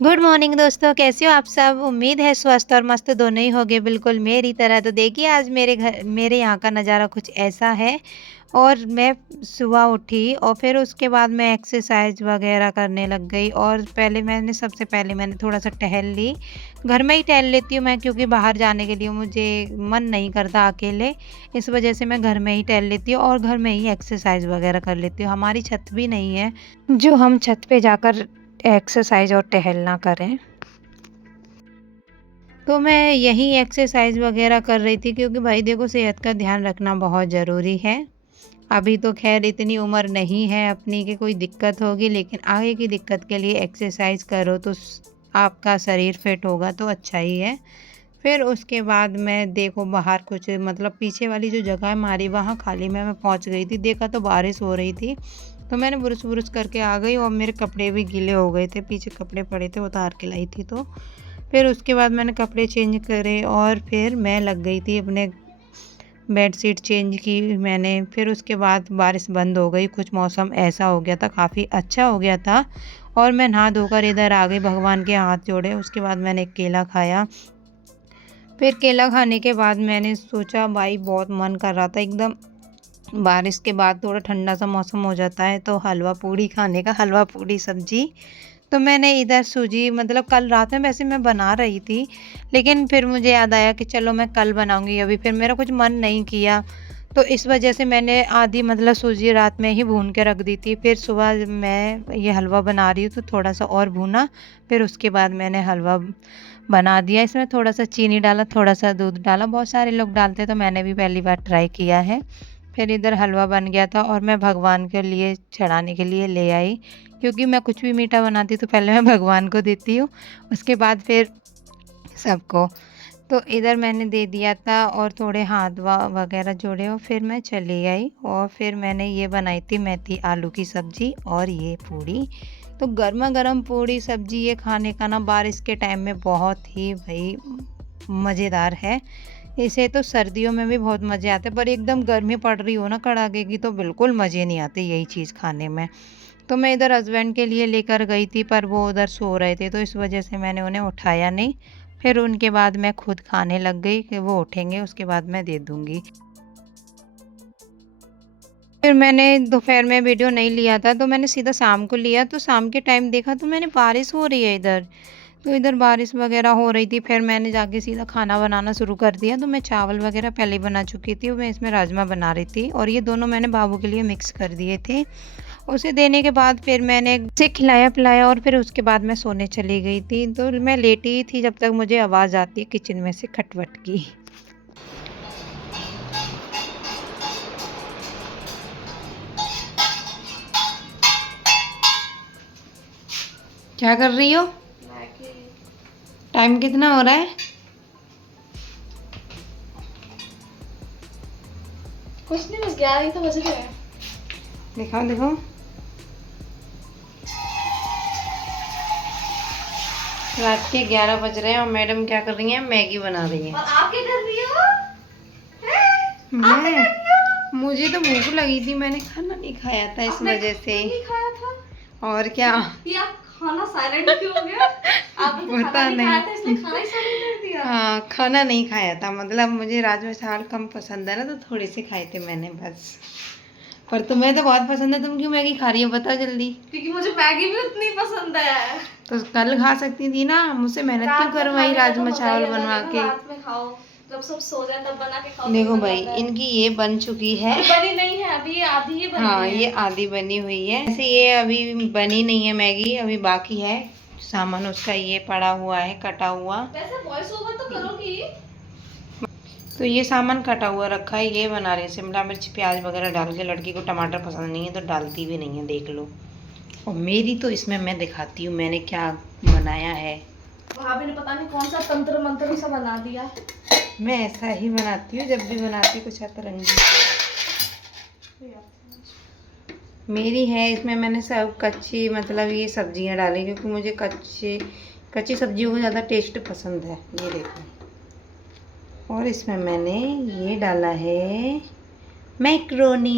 Good morning दोस्तों, कैसे हो आप सब? उम्मीद है स्वस्थ और मस्त दोनों ही होंगे बिल्कुल मेरी तरह। तो देखिए आज मेरे यहाँ का नज़ारा कुछ ऐसा है। और मैं सुबह उठी और फिर उसके बाद मैं एक्सरसाइज वगैरह करने लग गई। और सबसे पहले मैंने थोड़ा-सा टहल ली। घर में ही टहल लेती हूँ मैं, क्योंकि बाहर जाने के लिए मुझे मन नहीं करता अकेले। इस वज़ह से मैं घर में ही टहल लेती हूँ और घर में ही एक्सरसाइज वगैरह कर लेती हूँ। हमारी छत भी नहीं है, जो हम छत पे जाकर एक्सरसाइज और टहलना करें। तो मैं यहीं एक्सरसाइज वगैरह कर रही थी, क्योंकि भाई देखो सेहत का ध्यान रखना बहुत ज़रूरी है। अभी तो ख़ैर इतनी उम्र नहीं है अपनी कि कोई दिक्कत होगी, लेकिन आगे की दिक्कत के लिए एक्सरसाइज करो तो आपका शरीर फिट होगा तो अच्छा ही है। फिर उसके बाद मैं देखो बाहर कुछ मतलब पीछे वाली जो जगह है हमारी, वहाँ खाली में मैं पहुँच गई थी। देखा तो बारिश हो रही थी, तो मैंने बुरुश-वुरुश करके आ गई और मेरे कपड़े भी गीले हो गए थे। पीछे कपड़े पड़े थे, उतार के लाई थी तो। फिर उसके बाद मैंने कपड़े चेंज करे और फिर मैं लग गई थी अपने बेडशीट चेंज की मैंने। फिर उसके बाद बारिश बंद हो गई, कुछ मौसम ऐसा हो गया था, काफ़ी अच्छा हो गया था। और मैं नहा धोकर इधर आ गई, भगवान के हाथ जोड़े। उसके बाद मैंने एक केला खाया। फिर केला खाने के बाद मैंने सोचा भाई बहुत मन कर रहा था एकदम, बारिश के बाद थोड़ा ठंडा सा मौसम हो जाता है तो हलवा पूड़ी खाने का, हलवा पूड़ी सब्जी। तो मैंने इधर सूजी मतलब कल रात में वैसे मैं बना रही थी, लेकिन फिर मुझे याद आया कि चलो मैं कल बनाऊंगी, अभी फिर मेरा कुछ मन नहीं किया। तो इस वजह से मैंने आधी मतलब सूजी रात में ही भून के रख दी थी। फिर सुबह मैं ये हलवा बना रही हूँ तो थोड़ा सा और भूना। फिर उसके बाद मैंने हलवा बना दिया। इसमें थोड़ा सा चीनी डाला, थोड़ा सा दूध डाला। बहुत सारे लोग डालते तो मैंने भी पहली बार ट्राई किया है। फिर इधर हलवा बन गया था और मैं भगवान के लिए चढ़ाने के लिए ले आई, क्योंकि मैं कुछ भी मीठा बनाती तो पहले मैं भगवान को देती हूँ, उसके बाद फिर सबको। तो इधर मैंने दे दिया था और थोड़े हाथ वगैरह जोड़े और फिर मैं चली आई। और फिर मैंने ये बनाई थी मेथी आलू की सब्ज़ी और ये पूड़ी। तो गर्मा गर्म पूड़ी सब्ज़ी ये खाने का ना बारिश के टाइम में बहुत ही भाई मज़ेदार है। इसे तो सर्दियों में भी बहुत मज़े आते हैं, पर एकदम गर्मी पड़ रही हो ना कड़ाके की तो बिल्कुल मज़े नहीं आते यही चीज़ खाने में। तो मैं इधर हस्बैंड के लिए लेकर गई थी, पर वो उधर सो रहे थे तो इस वजह से मैंने उन्हें उठाया नहीं। फिर उनके बाद मैं खुद खाने लग गई कि वो उठेंगे उसके बाद मैं दे दूँगी। फिर मैंने दोपहर में वीडियो नहीं लिया था तो मैंने सीधा शाम को लिया, तो शाम के टाइम देखा तो मैंने बारिश हो रही है इधर। तो इधर बारिश वगैरह हो रही थी, फिर मैंने जाके सीधा खाना बनाना शुरू कर दिया। तो मैं चावल वगैरह पहले ही बना चुकी थी और मैं इसमें राजमा बना रही थी और ये दोनों मैंने बाबू के लिए मिक्स कर दिए थे। उसे देने के बाद फिर मैंने उसे खिलाया-पिलाया और फिर उसके बाद मैं सोने चली गई थी। तो मैं लेटी ही थी जब तक मुझे आवाज़ आती है किचन में से खटपट की। क्या कर रही हो? टाइम कितना हो रहा है? कुछ नहीं, बस 11 ही तो बज रहे हैं। दिखाओ दिखाओ। रात के 11 बज रहे हैं और मैडम क्या कर रही हैं? मैगी बना रही और हैं। आप क्या कर रही हो? हैं? आप क्या कर रही मैं मुझे तो भूख लगी थी, मैंने खाना नहीं खाया था हो? इस आपने वजह से। नहीं खाया था? और क्या। ये आप खाना साइलेंट क्यों हो गया? आपने तो खाना पता नहीं खाया था इसलिए नहीं। खाना ही साइलेंट कर दिया। हाँ खाना नहीं खाया था, मतलब मुझे राजमा चावल कम पसंद है ना, तो थोड़े से खाए थे मैंने बस। पर तुम्हें तो बहुत पसंद है, तुम क्यों मैगी खा रही हो बता जल्दी। क्योंकि मुझे मैगी भी उतनी पसंद है। तो कल खा सकती थी ना, मुझसे मेहनत क्यों रात में करवाई खाने का तो राजमा मजा ही चावल अलग बनवा है ना, के। रात में खाओ जब सब सो जाए तब बना के खाओ, तब देखो मन भाई लगता है। इनकी ये बन चुकी है। अभी बनी नहीं है, अभी ये आधी ही बनी हाँ है। ये आधी बनी हुई है, ऐसे ये अभी बनी नहीं है मैगी, अभी बाकी है। सामान उसका ये पड़ा हुआ है कटा हुआ। वैसे वॉइस ओवर तो करोगी? तो ये सामान कटा हुआ रखा है, ये बना रहे हैं शिमला मिर्च प्याज वगैरह डाल के। लड़की को टमाटर पसंद नहीं है तो डालती भी नहीं है, देख लो। और मेरी तो इसमें मैं दिखाती हूँ मैंने क्या बनाया है। भाभी ने पता नहीं कौन सा तंत्र मंत्र सा बना दिया। मैं ऐसा ही बनाती हूँ जब भी बनाती हूँ कुछ अतरंगी। मेरी है इसमें मैंने सब कच्ची मतलब ये सब्जियां डाली, क्योंकि मुझे कच्ची सब्जियों को ज़्यादा टेस्ट पसंद है। ये देखो, और इसमें मैंने ये डाला है मैक्रोनी।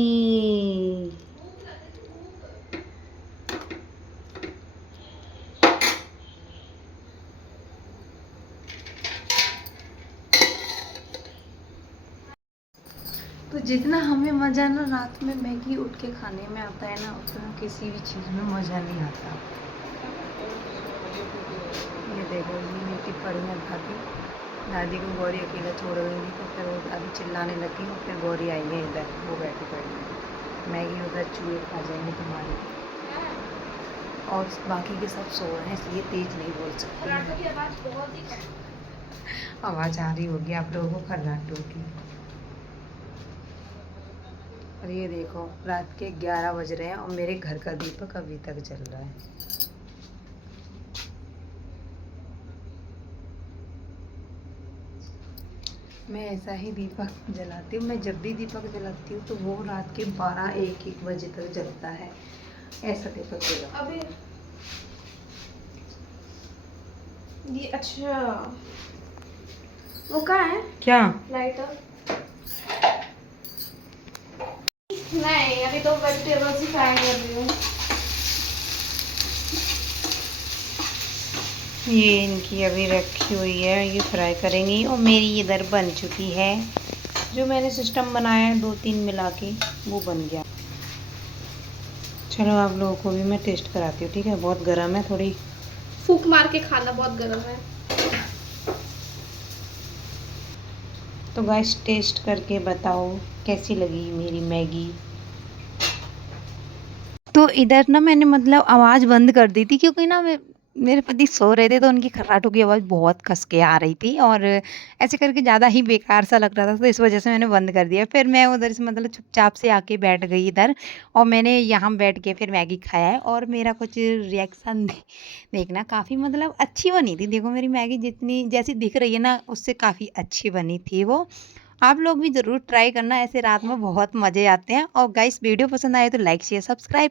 तो जितना हमें मज़ा ना रात में मैगी उठ के खाने में आता है ना, उतना किसी भी चीज़ में मज़ा नहीं आता। ये देखो ये नीति पड़ी है भाभी, दादी को गौरी अकेला छोड़ गई थी, तो फिर वो दादी चिल्लाने लगी और फिर गौरी आई है इधर, वो बैठी पड़ी है। मैगी उधर चूहे खा जाएंगे तुम्हारे, और बाकी के सब सो रहे हैं इसलिए तेज नहीं बोल सकती मैं। आवाज़ आ रही होगी आप लोगों को खर्राटों की। और ये देखो रात के 11 बज रहे हैं और मेरे घर का दीपक अभी तक जल रहा है। मैं ऐसा ही दीपक जलाती हूँ। मैं जब भी दीपक जलाती हूँ तो वो रात के 12-1 बजे तक जलता है। ऐसा दीपक जला अभी ये अच्छा वो कहाँ है क्या? लाइटर? नहीं अभी तो वेजिटेबल्स ही फ्राई कर रही हूँ। ये इनकी अभी रखी हुई है, ये फ्राई करेंगी। और मेरी इधर बन चुकी है, जो मैंने सिस्टम बनाया है 2-3 मिला के वो बन गया। चलो आप लोगों को भी मैं टेस्ट कराती हूँ, ठीक है? बहुत गर्म है, थोड़ी फूक मार के खाना, बहुत गर्म है। तो गाइस टेस्ट करके बताओ कैसी लगी मेरी मैगी। तो इधर ना मैंने मतलब आवाज़ बंद कर दी थी, क्योंकि ना मेरे पति सो रहे थे तो उनकी खर्राटों की आवाज़ बहुत कस के आ रही थी, और ऐसे करके ज़्यादा ही बेकार सा लग रहा था, तो इस वजह से मैंने बंद कर दिया। फिर मैं उधर से मतलब चुपचाप से आके बैठ गई इधर, और मैंने यहाँ बैठ के फिर मैगी खाया है। और मेरा कुछ रिएक्शन देखना, काफ़ी मतलब अच्छी बनी थी। देखो मेरी मैगी जितनी जैसी दिख रही है ना, उससे काफ़ी अच्छी बनी थी वो। आप लोग भी ज़रूर ट्राई करना, ऐसे रात में बहुत मज़े आते हैं। और गाइस वीडियो पसंद आए तो लाइक शेयर सब्सक्राइब